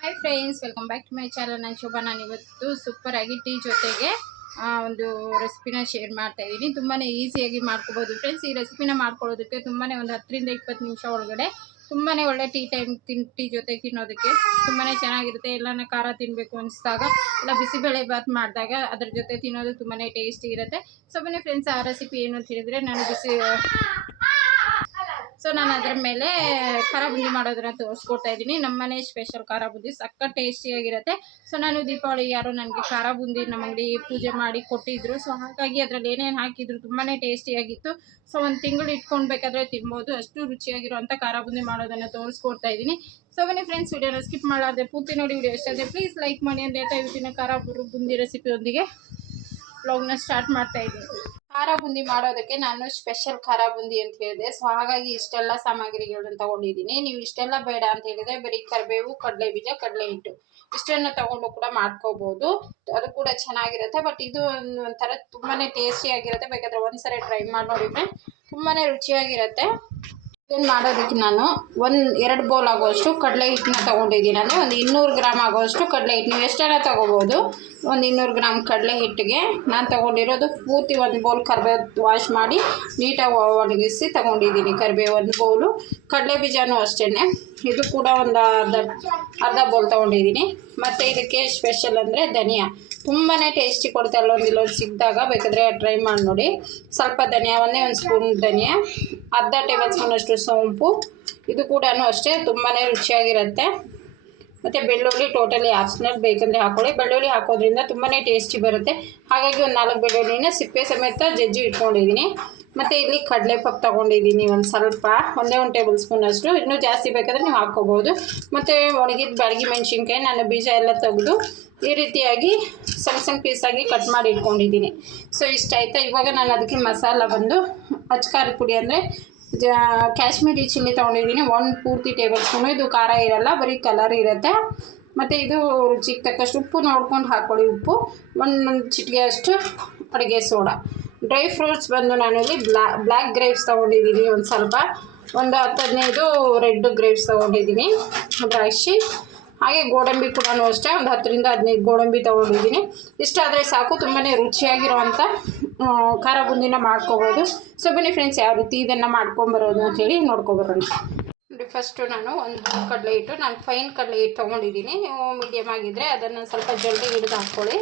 Hi friends welcome back to my channel ನಾನು ಶೋಭಾ. ನಾನು ಇವತ್ತು ಸೂಪರ್ ಆಗಿ ಟೀ ಜೊತೆಗೆ ಒಂದು ರೆಸಿಪಿನ ಶೇರ್ ಮಾಡ್ತಾ ಇದ್ದೀನಿ. ತುಂಬಾ ಈಸಿಯಾಗಿ ಮಾಡ್ಕೋಬೋದು ಫ್ರೆಂಡ್ಸ್ ಈ ರೆಸಿಪಿನ ಮಾಡ್ಕೊಳ್ಳೋದಕ್ಕೆ ತುಂಬಾ ಒಂದು ಹತ್ತರಿಂದ ಇಪ್ಪತ್ತು ನಿಮಿಷ ಒಳಗಡೆ ತುಂಬಾ ಒಳ್ಳೆ ಟೀ ಟೈಮ್ ತಿನ್ ಟೀ ಜೊತೆ ತಿನ್ನೋದಕ್ಕೆ ತುಂಬಾ ಚೆನ್ನಾಗಿರುತ್ತೆ. ಎಲ್ಲನ ಖಾರ ತಿನ್ನಬೇಕು ಅನಿಸಿದಾಗ, ಇಲ್ಲ ಬಿಸಿಬೇಳೆ ಬಾತ್ ಮಾಡಿದಾಗ ಅದ್ರ ಜೊತೆ ತಿನ್ನೋದು ತುಂಬಾ ಟೇಸ್ಟಿ ಇರುತ್ತೆ. ಸೊ ಬನ್ನಿ ಫ್ರೆಂಡ್ಸ್ ಆ ರೆಸಿಪಿ ಏನು ಅಂತ ಹೇಳಿದ್ರೆ, ನಾನು ಬಿಸಿ ಸೊ ನಾನು ಅದ್ರ ಮೇಲೆ ಖಾರ ಬುಂದಿ ಮಾಡೋದನ್ನ ತೋರಿಸ್ಕೊಡ್ತಾ ಇದ್ದೀನಿ. ನಮ್ಮನೆ ಸ್ಪೆಷಲ್ ಖಾರ ಬುಂದಿ ಸಕ್ಕ ಟೇಸ್ಟಿಯಾಗಿರುತ್ತೆ ಸೊ ನಾನು ದೀಪಾವಳಿ ಯಾರೋ ನನಗೆ ಖಾರ ಬುಂದಿ ನಮ್ಮ ಅಂಗಡಿ ಪೂಜೆ ಮಾಡಿ ಕೊಟ್ಟಿದ್ರು. ಸೊ ಹಾಗಾಗಿ ಅದರಲ್ಲಿ ಏನೇನು ಹಾಕಿದ್ರು ತುಂಬಾ ಟೇಸ್ಟಿಯಾಗಿತ್ತು ಸೊ ಒಂದು ತಿಂಗಳು ಇಟ್ಕೊಂಡು ಬೇಕಾದ್ರೆ ತಿನ್ಬೋದು. ಅಷ್ಟು ರುಚಿಯಾಗಿರುವಂಥ ಖಾರ ಬುಂದಿ ಮಾಡೋದನ್ನು ತೋರಿಸ್ಕೊಡ್ತಾ ಇದ್ದೀನಿ. ಸೊ ಬನ್ನಿ ಫ್ರೆಂಡ್ಸ್ ವಿಡಿಯೋನ ಸ್ಕಿಪ್ ಮಾಡಾರ್ದೆ. ಪೂರ್ತಿ ನೋಡಿ, ವಿಡಿಯೋ ಇಷ್ಟ ಪ್ಲೀಸ್ ಲೈಕ್ ಮಾಡಿ ಅಂತ ಹೇಳ್ತಾ ಇವತ್ತಿನ ಖಾರ ಬುಂದಿ ರೆಸಿಪಿಯೊಂದಿಗೆ ವ್ಲಾಗ್ನ ಸ್ಟಾರ್ಟ್ ಮಾಡ್ತಾ ಇದ್ದೀನಿ. ಖಾರ ಬುಂದಿ ಮಾಡೋದಕ್ಕೆ ನಾನು ಸ್ಪೆಷಲ್ ಖಾರ ಬುಂದಿ ಅಂತ ಹೇಳಿದೆ. ಸೊ ಹಾಗಾಗಿ ಇಷ್ಟೆಲ್ಲ ಸಾಮಗ್ರಿಗಳನ್ನ ತಗೊಂಡಿದ್ದೀನಿ. ನೀವು ಇಷ್ಟೆಲ್ಲ ಬೇಡ ಅಂತ ಹೇಳಿದ್ರೆ ಬರೀ ಕರಿಬೇವು ಕಡಲೆ ಬೀಜ ಕಡಲೆ ಹಿಟ್ಟು ಇಷ್ಟನ್ನು ತಗೊಂಡು ಕೂಡ ಮಾಡ್ಕೋಬಹುದು ಅದು ಕೂಡ ಚೆನ್ನಾಗಿರುತ್ತೆ. ಬಟ್ ಇದು ಒಂಥರ ತುಂಬಾನೇ ಟೇಸ್ಟಿ ಆಗಿರುತ್ತೆ. ಬೇಕಾದ್ರೆ ಒಂದ್ಸರಿ ಟ್ರೈ ಮಾಡಿ ನೋಡಿ ಫ್ರೆಂಡ್ ತುಂಬಾನೇ ರುಚಿಯಾಗಿರುತ್ತೆ. ಇದನ್ನು ಮಾಡೋದಕ್ಕೆ ನಾನು? ಒಂದು ಎರಡು ಬೌಲ್ ಆಗೋಷ್ಟು ಕಡಲೆ ಹಿಟ್ಟನ್ನ ತೊಗೊಂಡಿದ್ದೀನಿ ಅಂದರೆ ಒಂದು ಇನ್ನೂರು ಗ್ರಾಮ್ ಆಗೋಷ್ಟು ಕಡಲೆ ಹಿಟ್ಟು. ನೀವು ಎಷ್ಟೆಲ್ಲ ತೊಗೋಬೋದು? ಒಂದು ಇನ್ನೂರು ಗ್ರಾಮ್ ಕಡಲೆ ಹಿಟ್ಟಿಗೆ. ನಾನು ತೊಗೊಂಡಿರೋದು ಪೂರ್ತಿ ಒಂದು ಬೌಲ್ ಕರಿಬೇವು ವಾಶ್ ಮಾಡಿ ನೀಟಾಗಿ ಒಣಗಿಸಿ ತೊಗೊಂಡಿದ್ದೀನಿ ಕರಿಬೇವು ಒಂದು ಬೌಲು. ಕಡಲೆ ಬೀಜನೂ ಅಷ್ಟೇ ಇದು ಕೂಡ ಒಂದು ಅರ್ಧ ಅರ್ಧ ಬೌಲ್ ತೊಗೊಂಡಿದ್ದೀನಿ. ಮತ್ತು ಇದಕ್ಕೆ ಸ್ಪೆಷಲ್ ಅಂದರೆ ಧನಿಯಾ. ತುಂಬಾ ಟೇಸ್ಟಿ ಕೊಡುತ್ತೆ ಅಲ್ಲೊಂದು ಇಲ್ಲೊಂದು ಸಿಕ್ಕಿದಾಗ ಬೇಕಾದರೆ ಟ್ರೈ ಮಾಡಿ ನೋಡಿ. ಸ್ವಲ್ಪ ಧನಿಯಾ ಒಂದೇ ಒಂದು ಸ್ಪೂನ್ ಧನಿಯಾ, ಅರ್ಧ ಟೇಬಲ್ ಸ್ಪೂನಷ್ಟು ಸೋಂಪು. ಇದು ಕೂಡ ಅಷ್ಟೇ ತುಂಬಾ ರುಚಿಯಾಗಿರುತ್ತೆ. ಮತ್ತು ಬೆಳ್ಳುಳ್ಳಿ ಟೋಟಲಿ ಆಪ್ಷನಲ್ ಬೇಕಂದರೆ ಹಾಕೊಳ್ಳಿ. ಬೆಳ್ಳುಳ್ಳಿ ಹಾಕೋದ್ರಿಂದ ತುಂಬಾ ಟೇಸ್ಟಿ ಬರುತ್ತೆ. ಹಾಗಾಗಿ ಒಂದು ನಾಲ್ಕು ಬೆಳ್ಳುಳ್ಳಿನ ಸಿಪ್ಪೆ ಸಮೇತ ಜಜ್ಜಿ ಇಟ್ಕೊಂಡಿದ್ದೀನಿ ಮತ್ತು ಇಲ್ಲಿ ಕಡಲೆಪಪ್ಪು ತೊಗೊಂಡಿದ್ದೀನಿ ಒಂದು ಸ್ವಲ್ಪ. ಒಂದೇ ಒಂದು ಟೇಬಲ್ ಸ್ಪೂನ್ ಅಷ್ಟು ಇನ್ನೂ ಜಾಸ್ತಿ ಬೇಕಾದರೆ ನೀವು ಹಾಕ್ಕೋಬೋದು. ಮತ್ತು ಒಣಗಿದ ಬ್ಯಾಡಗಿ ಮೆಣಸಿನ್ಕಾಯಿ, ನಾನು ಬೀಜ ಎಲ್ಲ ತೆಗೆದು ಈ ರೀತಿಯಾಗಿ ಸಣ್ಣ ಸಣ್ಣ ಪೀಸಾಗಿ ಕಟ್ ಮಾಡಿ ಇಟ್ಕೊಂಡಿದ್ದೀನಿ. ಸೊ ಇಷ್ಟ ಆಯಿತಾ ಇವಾಗ ನಾನು ಅದಕ್ಕೆ ಮಸಾಲ ಬಂದು ಅಚ್ಕಾರದ ಪುಡಿ ಅಂದರೆ ಕಾಶ್ಮೀರಿ ಚಿಲ್ಲಿ ತೊಗೊಂಡಿದ್ದೀನಿ. ಒಂದು ಪೂರ್ತಿ ಟೇಬಲ್ ಸ್ಪೂನು ಇದು ಖಾರ ಇರೋಲ್ಲ, ಬರೀ ಕಲರ್ ಇರುತ್ತೆ. ಮತ್ತು ಇದು ರುಚಿಗೆ ತಕ್ಕಷ್ಟು ಉಪ್ಪು ನೋಡ್ಕೊಂಡು ಹಾಕ್ಕೊಳ್ಳಿ ಉಪ್ಪು. ಒಂದು ಚಿಟಿಗೆ ಅಷ್ಟು ಅಡುಗೆ ಸೋಡಾ. ಡ್ರೈ ಫ್ರೂಟ್ಸ್ ಬಂದು ನಾನಿಲ್ಲಿ ಬ್ಲಾ ಬ್ಲ್ಯಾಕ್ ಗ್ರೇಪ್ಸ್ ತೊಗೊಂಡಿದ್ದೀನಿ ಒಂದು ಸ್ವಲ್ಪ. ಒಂದು ಹತ್ತು ಹದಿನೈದು ರೆಡ್ ಗ್ರೇಪ್ಸ್ ತೊಗೊಂಡಿದ್ದೀನಿ ದ್ರಾಕ್ಷಿ ಹಾಗೆ ಗೋಡಂಬಿ ಕೂಡ ಅಷ್ಟೇ, ಒಂದು ಹತ್ತರಿಂದ ಹದಿನೈದು ಗೋಡಂಬಿ ತೊಗೊಂಡಿದ್ದೀನಿ. ಇಷ್ಟಾದರೆ ಸಾಕು ತುಂಬಾ ರುಚಿಯಾಗಿರುವಂಥ ಖಾರ ಬುಂದಿನ ಮಾಡ್ಕೋಬೋದು. ಸೊ ಬನ್ನಿ ಫ್ರೆಂಡ್ಸ್ ಯಾವ ರೀತಿ ಇದನ್ನು ಮಾಡ್ಕೊಂಬರೋದು ಅಂತೇಳಿ ನೋಡ್ಕೊಬರೋಣ. ನೋಡಿ ಫಸ್ಟು ನಾನು ಒಂದು ಕಡಲೆ ಹಿಟ್ಟು, ನಾನು ಫೈನ್ ಕಡಲೆ ಹಿಟ್ಟು ತೊಗೊಂಡಿದ್ದೀನಿ. ನೀವು ಮೀಡಿಯಮ್ ಆಗಿದ್ದರೆ ಅದನ್ನು ಸ್ವಲ್ಪ ಜಲ್ದಿ ಹಿಡಿದು ಹಾಕ್ಕೊಳ್ಳಿ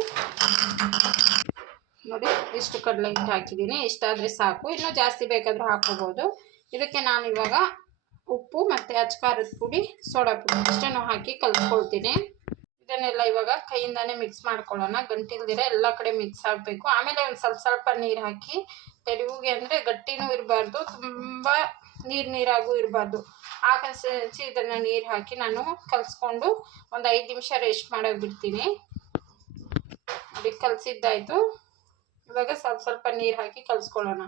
ನೋಡಿ, ಇಷ್ಟು ಕಡಲೆ ಹಿಟ್ಟು ಹಾಕಿದ್ದೀನಿ. ಇಷ್ಟಾದರೆ ಸಾಕು. ಇನ್ನೂ ಜಾಸ್ತಿ ಬೇಕಾದರೂ ಹಾಕ್ಕೋಬೋದು ಇದಕ್ಕೆ ನಾನು ಇವಾಗ ಉಪ್ಪು ಮತ್ತು ಅಚ್ಕಾರದ ಪುಡಿ, ಸೋಡಾ ಪುಡಿ ಇಷ್ಟನ್ನು ಹಾಕಿ ಕಲಿಸ್ಕೊಳ್ತೀನಿ ಇದನ್ನೆಲ್ಲ ಇವಾಗ ಕೈಯಿಂದಾನೇ ಮಿಕ್ಸ್ ಮಾಡ್ಕೊಳ್ಳೋಣ. ಗಂಟಿಲ್ದಿರ ಎಲ್ಲ ಕಡೆ ಮಿಕ್ಸ್ ಆಗಬೇಕು. ಆಮೇಲೆ ಒಂದು ಸ್ವಲ್ಪ ಸ್ವಲ್ಪ ನೀರು ಹಾಕಿ ತೆಳುವಿಗೆ ಅಂದರೆ ಗಟ್ಟಿನೂ ಇರಬಾರ್ದು, ತುಂಬ ನೀರು ನೀರಾಗೂ ಇರಬಾರ್ದು. ಆ ಕಸಿ ಇದನ್ನು ನೀರು ಹಾಕಿ ನಾನು ಕಲಿಸ್ಕೊಂಡು ಒಂದು ಐದು ನಿಮಿಷ ರೆಸ್ಟ್ ಮಾಡೋಕೆ ಬಿಡ್ತೀನಿ. ಅದಕ್ಕೆ ಕಲಸಿದ್ದಾಯಿತು. ಇವಾಗ ಸ್ವಲ್ಪ ಸ್ವಲ್ಪ ನೀರು ಹಾಕಿ ಕಲಿಸ್ಕೊಳ್ಳೋಣ.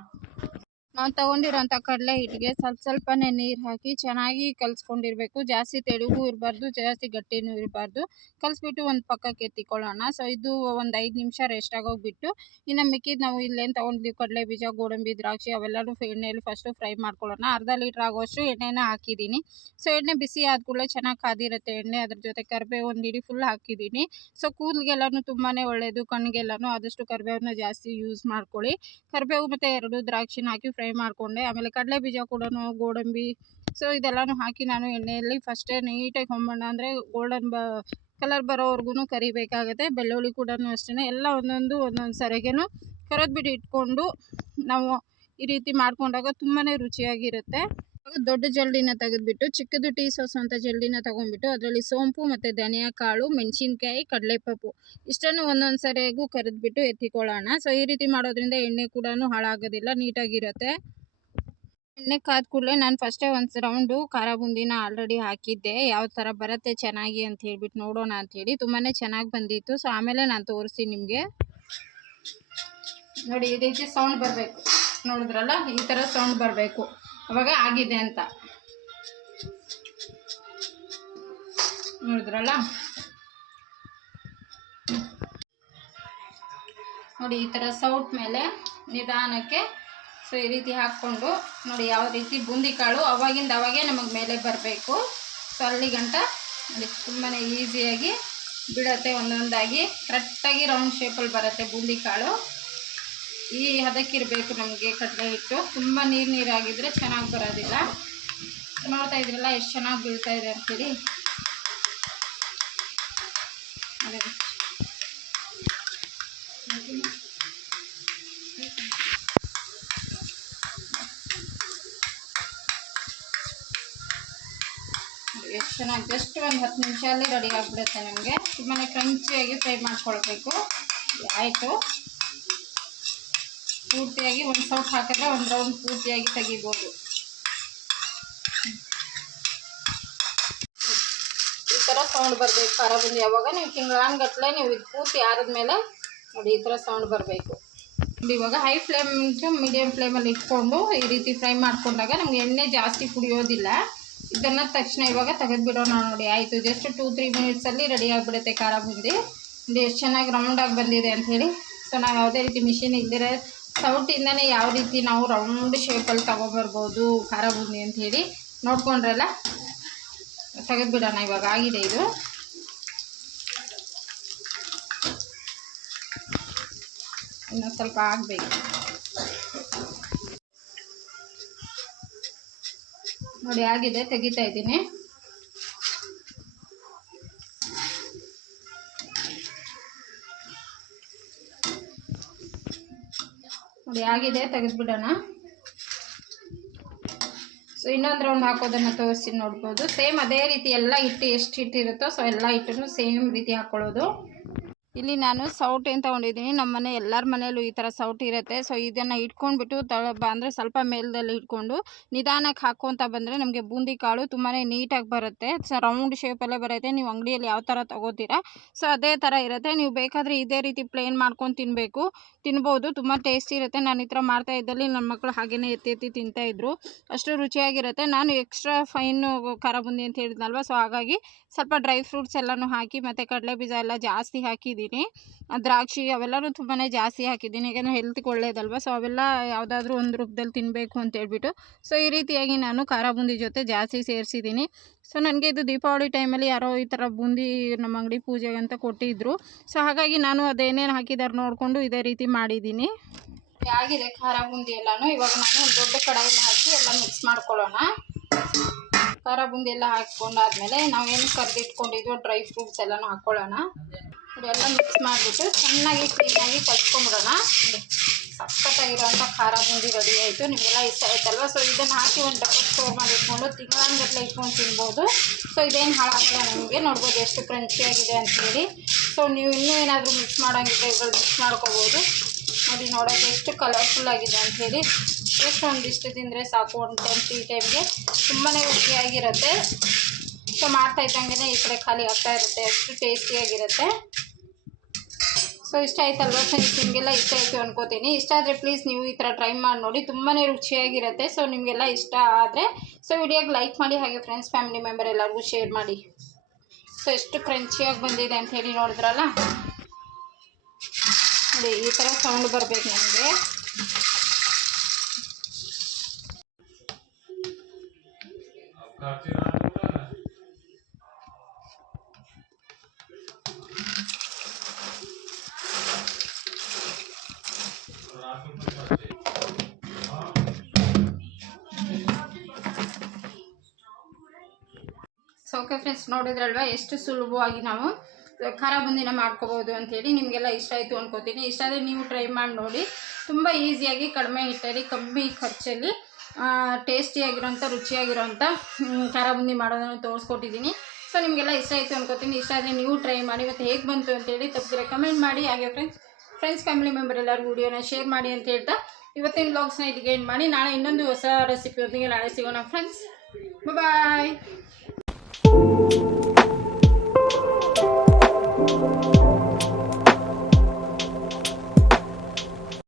ನಾವು ತಗೊಂಡಿರೋಂಥ ಕಡಲೆ ಹಿಟ್ಟಿಗೆ ಸ್ವಲ್ಪ ಸ್ವಲ್ಪನೇ ನೀರು ಹಾಕಿ ಚೆನ್ನಾಗಿ ಕಲಿಸ್ಕೊಂಡಿರ್ಬೇಕು. ಜಾಸ್ತಿ ತೆಳುಗೂ ಇರಬಾರ್ದು, ಜಾಸ್ತಿ ಗಟ್ಟಿನೂ ಇರಬಾರ್ದು. ಕಲಿಸ್ಬಿಟ್ಟು ಒಂದು ಪಕ್ಕಕ್ಕೆ ಎತ್ತಿಕೊಳ್ಳೋಣ. ಸೊ ಇದು ಒಂದು ಐದು ನಿಮಿಷ ರೆಸ್ಟ್ ಆಗೋಗ್ಬಿಟ್ಟು ಇನ್ನು ಮಿಕ್ಕಿದ್ದು ನಾವು ಇಲ್ಲೇನು ತೊಗೊಂಡಿದ್ದೀವಿ ಕಡಲೆ ಬೀಜ, ಗೋಡಂಬಿ, ದ್ರಾಕ್ಷಿ ಅವೆಲ್ಲನೂ ಎಣ್ಣೆಯಲ್ಲಿ ಫಸ್ಟು ಫ್ರೈ ಮಾಡ್ಕೊಳ್ಳೋಣ. ಅರ್ಧ ಲೀಟ್ರ್ ಆಗೋಷ್ಟು ಎಣ್ಣೆನ ಹಾಕಿದ್ದೀನಿ. ಸೊ ಎಣ್ಣೆ ಬಿಸಿ ಆದ ಕೂಡಲೇ ಚೆನ್ನಾಗಿ ಕಾದಿರುತ್ತೆ ಎಣ್ಣೆ. ಅದ್ರ ಜೊತೆ ಕರಿಬೇವು ಒಂದು ಇಡೀ ಫುಲ್ ಹಾಕಿದ್ದೀನಿ. ಸೊ ಕೂದಲಿಗೆಲ್ಲನೂ ತುಂಬಾ ಒಳ್ಳೆಯದು ಕಣ್ಣಿಗೆಲ್ಲನೂ ಆದಷ್ಟು ಕರಿಬೇವನ್ನ ಜಾಸ್ತಿ ಯೂಸ್ ಮಾಡ್ಕೊಳ್ಳಿ. ಕರಿಬೇವು ಮತ್ತು ಎರಡು ದ್ರಾಕ್ಷಿನ ಹಾಕಿ ಫ್ರೈ ಮಾಡಿಕೊಂಡೆ. ಆಮೇಲೆ ಕಡಲೆ ಬೀಜ ಕೂಡ ಗೋಡಂಬಿ ಸೊ ಇದೆಲ್ಲನೂ ಹಾಕಿ ನಾನು ಎಣ್ಣೆಯಲ್ಲಿ ಫಸ್ಟೇ ನೀಟಾಗಿ ಹೊಂಬಣ್ಣ ಅಂದರೆ ಗೋಲ್ಡನ್ ಬ ಕಲರ್ ಬರೋವರೆಗೂ ಕರಿಬೇಕಾಗುತ್ತೆ. ಬೆಳ್ಳುಳ್ಳಿ ಕೂಡ ಅಷ್ಟೇ ಎಲ್ಲ ಒಂದೊಂದು ಒಂದೊಂದು ಸರಿಗೇನು ಕರೆದ್ಬಿಟ್ಟು ಇಟ್ಕೊಂಡು ನಾವು ಈ ರೀತಿ ಮಾಡಿಕೊಂಡಾಗ ತುಂಬಾ ರುಚಿಯಾಗಿರುತ್ತೆ. ದೊಡ್ಡ ಜಲ್ಡಿನ ತೆಗೆದ್ಬಿಟ್ಟು, ಚಿಕ್ಕದು ಟೀ ಸಾಸ್ ಅಂತ ಜಲ್ಡಿನ ತೊಗೊಂಡ್ಬಿಟ್ಟು, ಅದರಲ್ಲಿ ಸೋಂಪು ಮತ್ತು ಧನಿಯಾ ಕಾಳು ಮೆಣಸಿನ್ಕಾಯಿ, ಕಡಲೆಪಪ್ಪು ಇಷ್ಟನ್ನು ಒಂದೊಂದು ಸರಿಯಾಗೂ ಕರೆದ್ಬಿಟ್ಟು ಎತ್ತಿಕೊಳ್ಳೋಣ. ಸೊ ಈ ರೀತಿ ಮಾಡೋದ್ರಿಂದ ಎಣ್ಣೆ ಕೂಡ ಹಾಳಾಗೋದಿಲ್ಲ, ನೀಟಾಗಿರುತ್ತೆ. ಎಣ್ಣೆ ಕಾದ ಕೂಡಲೇ ನಾನು ಫಸ್ಟೇ ಒಂದು ರೌಂಡು ಖಾರ ಬುಂದಿನ ಆಲ್ರೆಡಿ ಹಾಕಿದ್ದೆ. ಯಾವ ಥರ ಬರುತ್ತೆ ಚೆನ್ನಾಗಿ ಅಂತ ಹೇಳ್ಬಿಟ್ಟು ನೋಡೋಣ ಅಂಥೇಳಿ ತುಂಬಾ ಚೆನ್ನಾಗಿ ಬಂದಿತ್ತು. ಸೊ ಆಮೇಲೆ ನಾನು ತೋರಿಸ್ತೀನಿ ನಿಮಗೆ. ನೋಡಿ ಈ ರೀತಿ ಸೌಂಡ್ ಬರಬೇಕು. ನೋಡಿದ್ರಲ್ಲ? ಈ ಥರ ಸೌಂಡ್ ಬರಬೇಕು. ಅವಾಗ ಆಗಿದೆ ಅಂತ. ನೋಡಿದ್ರಲ್ಲ? ನೋಡಿ, ಈ ಥರ ಸೌಟ್ ಮೇಲೆ ನಿಧಾನಕ್ಕೆ ಸೊ, ಈ ರೀತಿ ಹಾಕ್ಕೊಂಡು ನೋಡಿ ಯಾವ ರೀತಿ ಬೂಂದಿ ಕಾಳು ಅವಾಗಿಂದ ಅವಾಗೆ ನಮಗೆ ಮೇಲೆ ಬರಬೇಕು. ಸೊ ಅಲ್ಲಿಗಂಟ ನೋಡಿ ತುಂಬಾ ಈಸಿಯಾಗಿ ಬಿಡತ್ತೆ ಒಂದೊಂದಾಗಿ. ಕರೆಕ್ಟಾಗಿ ರೌಂಡ್ ಶೇಪಲ್ಲಿ ಬರುತ್ತೆ ಬೂಂದಿ ಕಾಳು. ಈ ಹದಕ್ಕಿರಬೇಕು ನಮಗೆ ಕಡಲೆ ಹಿಟ್ಟು. ತುಂಬ ನೀರು ನೀರಾಗಿದ್ದರೆ ಚೆನ್ನಾಗಿ ಬರೋದಿಲ್ಲ. ನೋಡ್ತಾ ಇದ್ರಲ್ಲ, ಎಷ್ಟು ಚೆನ್ನಾಗಿ ಬೀಳ್ತಾ ಇದೆ ಅದೇ ಎಷ್ಟು ಚೆನ್ನಾಗಿ, ಜಸ್ಟ್ ಒಂದು ಹತ್ತು ನಿಮಿಷ ಅಲ್ಲಿ ರೆಡಿ ಆಗ್ಬಿಡುತ್ತೆ ನಮಗೆ. ತುಂಬಾ ಕ್ರಂಚಿಯಾಗಿ ಫ್ರೈ ಮಾಡ್ಕೊಳ್ಬೇಕು. ಆಯಿತು. ಪೂರ್ತಿಯಾಗಿ ಒಂದು ಸೌಟ್ ಹಾಕಿದ್ರೆ ಒಂದು ರೌಂಡ್ ಪೂರ್ತಿಯಾಗಿ ತೆಗಿಬೋದು. ಈ ಥರ ಸೌಂಡ್ ಬರಬೇಕು. ಖಾರ ಬಂದು ಯಾವಾಗ ನೀವು ತಿಂಗಳಾನ್ಗಟ್ಲೆ ನೀವು ಇದು ಪೂರ್ತಿ ಆರಿದ್ಮೇಲೆ ನೋಡಿ ಈ ಥರ ಸೌಂಡ್ ಬರಬೇಕು. ಇವಾಗ ಹೈ ಫ್ಲೇಮ್ ಟು ಮೀಡಿಯಮ್ ಫ್ಲೇಮಲ್ಲಿ ಇಟ್ಕೊಂಡು ಈ ರೀತಿ ಫ್ರೈ ಮಾಡ್ಕೊಂಡಾಗ ನಮ್ಗೆ ಎಣ್ಣೆ ಜಾಸ್ತಿ ಕುಡಿಯೋದಿಲ್ಲ. ಇದನ್ನು ತಕ್ಷಣ ಇವಾಗ ತೆಗೆದುಬಿಡೋಣ ನೋಡಿ. ಆಯಿತು ಜಸ್ಟ್ ಟೂ ತ್ರೀ ಮಿನಿಟ್ಸಲ್ಲಿ ರೆಡಿ ಆಗಿಬಿಡುತ್ತೆ ಖಾರ ಬುಂದಿ. ಎಷ್ಟು ಚೆನ್ನಾಗಿ ರೌಂಡಾಗಿ ಬಂದಿದೆ ಅಂಥೇಳಿ ಸೊ ನಾವು ಯಾವುದೇ ರೀತಿ ಮಿಷಿನ್ ಇದ್ದರೆ ಸೌಟಿಂದನೇ ಯಾವ ರೀತಿ ನಾವು ರೌಂಡ್ ಶೇಪಲ್ಲಿ ತೊಗೊಬರ್ಬೋದು ಖಾರ ಬುಂದಿ ಅಂಥೇಳಿ ನೋಡ್ಕೊಂಡ್ರಲ್ಲ? ತೆಗೆದುಬಿಡೋಣ, ಇವಾಗ ಆಗಿದೆ ಇದು. ಇನ್ನೊಂದು ಸ್ವಲ್ಪ ಆಗಬೇಕು. ನೋಡಿ, ಆಗಿದೆ, ತೆಗಿತಾ ಇದ್ದೀನಿ. ನೋಡಿ, ಆಗಿದೆ, ತೆಗೆದ್ಬಿಡೋಣ. ಸೊ ಇನ್ನೊಂದು ರೌಂಡ್ ಹಾಕೋದನ್ನು ತೋರಿಸಿ ನೋಡ್ಬೋದು. ಸೇಮ್ ಅದೇ ರೀತಿ ಎಲ್ಲ ಹಿಟ್ಟು ಎಷ್ಟು ಹಿಟ್ಟಿರುತ್ತೋ ಸೊ ಎಲ್ಲ ಹಿಟ್ಟನ್ನು ಸೇಮ್ ರೀತಿ ಹಾಕ್ಕೊಳ್ಳೋದು ಇಲ್ಲಿ ನಾನು ಸೌಟ್ ಅಂತ ತೊಗೊಂಡಿದ್ದೀನಿ ನಮ್ಮ ಮನೆ ಎಲ್ಲರ ಮನೆಯಲ್ಲೂ ಈ ಥರ ಸೌಟ್ ಇರುತ್ತೆ. ಸೊ ಇದನ್ನು ಇಟ್ಕೊಂಡ್ಬಿಟ್ಟು ತಳ ಅಂದರೆ ಸ್ವಲ್ಪ ಮೇಲ್ದಲ್ಲಿ ಇಟ್ಕೊಂಡು ನಿಧಾನಕ್ಕೆ ಹಾಕ್ಕೊತ ಬಂದರೆ ನಮಗೆ ಬೂಂದಿ ಕಾಳು ತುಂಬಾ ನೀಟಾಗಿ ಬರುತ್ತೆ. ಸೊ ರೌಂಡ್ ಶೇಪಲ್ಲೇ ಬರುತ್ತೆ. ನೀವು ಅಂಗಡಿಯಲ್ಲಿ ಯಾವ ಥರ ತೊಗೋತೀರಾ? ಸೊ ಅದೇ ಥರ ಇರುತ್ತೆ. ನೀವು ಬೇಕಾದರೆ ಇದೇ ರೀತಿ ಪ್ಲೇನ್ ಮಾಡ್ಕೊಂಡು ತಿನ್ನಬೇಕು ತಿನ್ಬೋದು. ತುಂಬ ಟೇಸ್ಟಿ ಇರುತ್ತೆ. ನಾನು ಈ ಥರ ಮಾಡ್ತಾ ಇದ್ದಲ್ಲಿ ನನ್ನ ಮಕ್ಕಳು ಹಾಗೆಯೇ ಎತ್ತಿ ಎತ್ತಿ ತಿಂತಾಯಿದ್ರು ಅಷ್ಟು ರುಚಿಯಾಗಿರುತ್ತೆ. ನಾನು ಎಕ್ಸ್ಟ್ರಾ ಫೈನು ಖಾರ ಬೂಂದಿ ಅಂತ ಹೇಳಿದ್ನಲ್ವ? ಸೊ ಹಾಗಾಗಿ ಸ್ವಲ್ಪ ಡ್ರೈ ಫ್ರೂಟ್ಸ್ ಎಲ್ಲನೂ ಹಾಕಿ ಮತ್ತು ಕಡಲೆ ಬೀಜ ಎಲ್ಲ ಜಾಸ್ತಿ ಹಾಕಿದ್ದೀನಿ ಆ ದ್ರಾಕ್ಷಿ ಅವೆಲ್ಲನೂ ತುಂಬಾ ಜಾಸ್ತಿ ಹಾಕಿದ್ದೀನಿ. ಯಾಕೆಂದರೆ ಹೆಲ್ತ್ಗೆ ಒಳ್ಳೇದಲ್ವ. ಸೊ ಅವೆಲ್ಲ ಯಾವುದಾದ್ರೂ ಒಂದು ರೂಪದಲ್ಲಿ ತಿನ್ನಬೇಕು ಅಂತ ಹೇಳ್ಬಿಟ್ಟು. ಸೊ ಈ ರೀತಿಯಾಗಿ ನಾನು ಖಾರ ಬೂಂದಿ ಜೊತೆ ಜಾಸ್ತಿ ಸೇರಿಸಿದ್ದೀನಿ. ಸೊ ನನಗೆ ಇದು ದೀಪಾವಳಿ ಟೈಮಲ್ಲಿ ಯಾರೋ ಈ ಥರ ಬೂಂದಿ ನಮ್ಮ ಅಂಗಡಿ ಪೂಜೆಗೆ ಅಂತ ಕೊಟ್ಟಿದ್ದರು ಸೊ ಹಾಗಾಗಿ ನಾನು ಅದೇನೇನು ಹಾಕಿದ್ದಾರೆ ನೋಡಿಕೊಂಡು ಇದೇ ರೀತಿ ಮಾಡಿದ್ದೀನಿ. ಆಗಿದೆ ಖಾರ ಬೂಂದಿ ಎಲ್ಲನೂ. ಇವಾಗ ನಾನು ದೊಡ್ಡ ಕಡಾಯಿನ ಹಾಕಿ ಎಲ್ಲ ಮಿಕ್ಸ್ ಮಾಡ್ಕೊಳ್ಳೋಣ. ಖಾರ ಬೂಂದಿ ಎಲ್ಲ ಹಾಕ್ಕೊಂಡಾದ್ಮೇಲೆ ನಾವೇನು ಕರೆದಿಟ್ಕೊಂಡಿದ್ವೋ ಡ್ರೈ ಫ್ರೂಟ್ಸ್ ಎಲ್ಲನೂ ಹಾಕ್ಕೊಳ್ಳೋಣ ಇದೆಲ್ಲ ಮಿಕ್ಸ್ ಮಾಡಿಬಿಟ್ಟು ಚೆನ್ನಾಗಿ ಕ್ಲೀನಾಗಿ ಕಲ್ಸ್ಕೊಂಬಿಡೋಣ ಸಖತ್ತಾಗಿರೋಂಥ ಖಾರ ಬೂಂದಿ ರೆಡಿ ಆಯಿತು. ನಿಮಗೆಲ್ಲ ಇಷ್ಟ ಆಯ್ತಲ್ವ? ಸೊ ಇದನ್ನು ಹಾಕಿ ಒಂದು ಡಬ್ಬ ಸ್ಟೋರ್ ಮಾಡಿ ಇಟ್ಕೊಂಡು ತಿಂಗಳಂಗಟ್ಲೆ ಇಟ್ಕೊಂಡು ತಿನ್ಬೋದು. ಸೊ ಇದೇನು ಹಾಳಾಗಲ್ಲ ನಮಗೆ. ನೋಡ್ಬೋದು ಎಷ್ಟು ಕ್ರಂಚಿಯಾಗಿದೆ ಅಂತೇಳಿ ಸೊ ನೀವು ಇನ್ನೂ ಏನಾದರೂ ಮಿಕ್ಸ್ ಮಾಡೋಂಗಿದ್ರೆ ಇದ್ರಲ್ಲಿ ಮಿಕ್ಸ್ ಮಾಡ್ಕೋಬೋದು. ನೋಡಿ, ನೋಡೋಕೆ ಎಷ್ಟು ಕಲರ್ಫುಲ್ ಆಗಿದೆ ಅಂಥೇಳಿ ಎಷ್ಟು ಒಂದಿಷ್ಟು ತಿಂದರೆ ಸಾಕು ಒಂದು ಟೈಮ್ ಟೀ ಟೈಮ್ಗೆ ತುಂಬಾ ರುಚಿಯಾಗಿರುತ್ತೆ. ಸೊ ಮಾಡ್ತಾ ಇದ್ದಂಗೆ ಈ ಕಡೆ ಖಾಲಿ ಆಗ್ತಾ ಇರುತ್ತೆ. ಅಷ್ಟು ಟೇಸ್ಟಿಯಾಗಿರುತ್ತೆ ಸೊ ಇಷ್ಟ ಆಯ್ತಲ್ವ ಫ್ರೆಂಡ್ಸ್ ನಿಮಗೆಲ್ಲ ಇಷ್ಟ ಆಯಿತು ಅನ್ಕೋತೀನಿ. ಇಷ್ಟ ಆದರೆ ಪ್ಲೀಸ್ ನೀವು ಈ ಥರ ಟ್ರೈ ಮಾಡಿ ನೋಡಿ. ತುಂಬಾ ರುಚಿಯಾಗಿರುತ್ತೆ. ಸೊ ನಿಮಗೆಲ್ಲ ಇಷ್ಟ ಆದರೆ ಸೊ ವಿಡಿಯೋಗೆ ಲೈಕ್ ಮಾಡಿ ಹಾಗೆ ಫ್ರೆಂಡ್ಸ್ ಫ್ಯಾಮಿಲಿ ಮೆಂಬರ್ ಎಲ್ಲರಿಗೂ ಶೇರ್ ಮಾಡಿ. ಸೊ ಎಷ್ಟು ಕ್ರಂಚಿಯಾಗಿ ಬಂದಿದೆ ಅಂತ ಹೇಳಿ ನೋಡಿದ್ರಲ್ಲ? ನೋಡಿ ಈ ಥರ ಸೌಂಡ್ ಬರಬೇಕು ನಮಗೆ. ಫ್ರೆಂಡ್ಸ್ ನೋಡಿದ್ರಲ್ವ? ಎಷ್ಟು ಸುಲಭವಾಗಿ ನಾವು ಖಾರ ಬುಂದಿನ ಮಾಡ್ಕೋಬೋದು ಅಂತೇಳಿ ನಿಮಗೆಲ್ಲ ಇಷ್ಟ ಆಯಿತು ಅಂದ್ಕೋತೀನಿ ಇಷ್ಟ ಆದರೆ ನೀವು ಟ್ರೈ ಮಾಡಿ ನೋಡಿ. ತುಂಬ ಈಸಿಯಾಗಿ ಕಡಿಮೆ ಹಿಟ್ಟಲ್ಲಿ, ಕಮ್ಮಿ ಖರ್ಚಲ್ಲಿ ಟೇಸ್ಟಿಯಾಗಿರೋಂಥ ರುಚಿಯಾಗಿರೋಂಥ ಖಾರ ಬುಂದಿ ಮಾಡೋದನ್ನು ತೋರಿಸ್ಕೊಟ್ಟಿದ್ದೀನಿ. ಸೊ ನಿಮಗೆಲ್ಲ ಇಷ್ಟ ಆಯಿತು ಅನ್ಕೋತೀನಿ. ಇಷ್ಟ ಆದರೆ ನೀವು ಟ್ರೈ ಮಾಡಿ. ಮತ್ತು ಹೇಗೆ ಬಂತು ಅಂತೇಳಿ ತಪ್ಪಿದ್ರೆ ಕಮೆಂಟ್ ಮಾಡಿ. ಹಾಗೆ ಫ್ರೆಂಡ್ಸ್ ಫ್ರೆಂಡ್ಸ್ ಫ್ಯಾಮಿಲಿ ಮೆಂಬರ್ ಎಲ್ಲರೂ ವಿಡಿಯೋನ ಶೇರ್ ಮಾಡಿ ಅಂತ ಹೇಳ್ತಾ ಇವತ್ತಿನ ಬ್ಲಾಗ್ಸ್ನ ಇಲ್ಲಿಗೆ ಎಂಡ್ ಮಾಡಿ. ನಾಳೆ ಇನ್ನೊಂದು ಹೊಸ ರೆಸಿಪಿಯೊಂದಿಗೆ ನಾಳೆ ಸಿಗೋಣ ಫ್ರೆಂಡ್ಸ್ ಬಾಯ್